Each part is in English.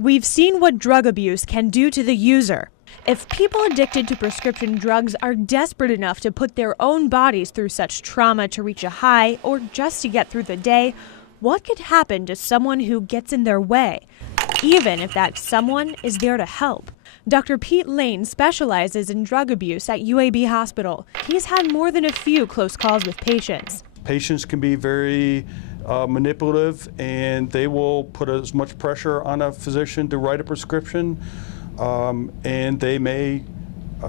We've seen what drug abuse can do to the user. If people addicted to prescription drugs are desperate enough to put their own bodies through such trauma to reach a high or just to get through the day, what could happen to someone who gets in their way, even if that someone is there to help? Dr. Pete Lane specializes in drug abuse at UAB Hospital. He's had more than a few close calls with patients. Patients can be very manipulative, and they will put as much pressure on a physician to write a prescription, and they may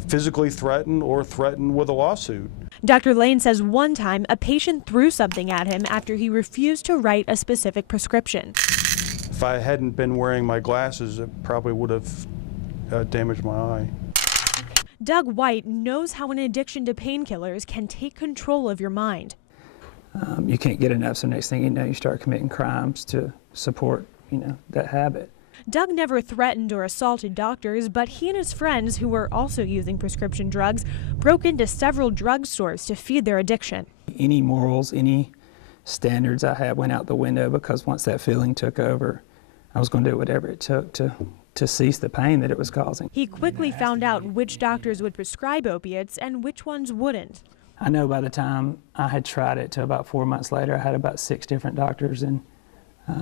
physically threaten or threaten with a lawsuit. Dr. Lane says one time a patient threw something at him after he refused to write a specific prescription. If I hadn't been wearing my glasses, it probably would have damaged my eye. Doug White knows how an addiction to painkillers can take control of your mind. You can't get enough, so next thing you know, you start committing crimes to support, that habit. Doug never threatened or assaulted doctors, but he and his friends, who were also using prescription drugs, broke into several drugstores to feed their addiction. Any morals, any standards I had went out the window, because once that feeling took over, I was going to do whatever it took to cease the pain that it was causing. He quickly found out which doctors would prescribe opiates and which ones wouldn't. I know by the time I had tried it to about 4 months later, I had about 6 different doctors in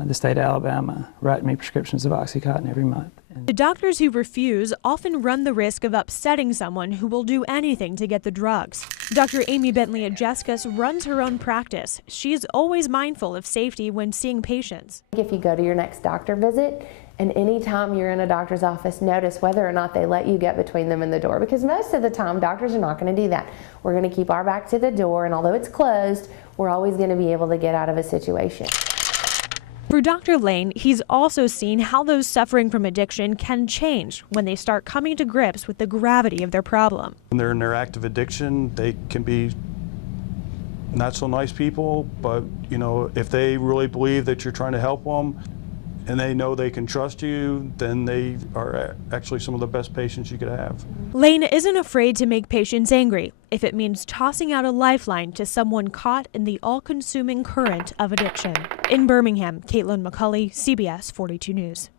the state of Alabama writing me prescriptions of Oxycontin every month. The doctors who refuse often run the risk of upsetting someone who will do anything to get the drugs. Dr. Amy Bentley at Jessica's runs her own practice. She's always mindful of safety when seeing patients. If you go to your next doctor visit, and anytime you're in a doctor's office, notice whether or not they let you get between them and the door, because most of the time doctors are not going to do that. We're going to keep our back to the door, and although it's closed, we're always going to be able to get out of a situation. For Dr. Lane, he's also seen how those suffering from addiction can change when they start coming to grips with the gravity of their problem. When they're in their active addiction, they can be not so nice people, but if they really believe that you're trying to help them and they know they can trust you, then they are actually some of the best patients you could have. Lane isn't afraid to make patients angry if it means tossing out a lifeline to someone caught in the all-consuming current of addiction. In Birmingham, Caitlin McCulley, CBS 42 News.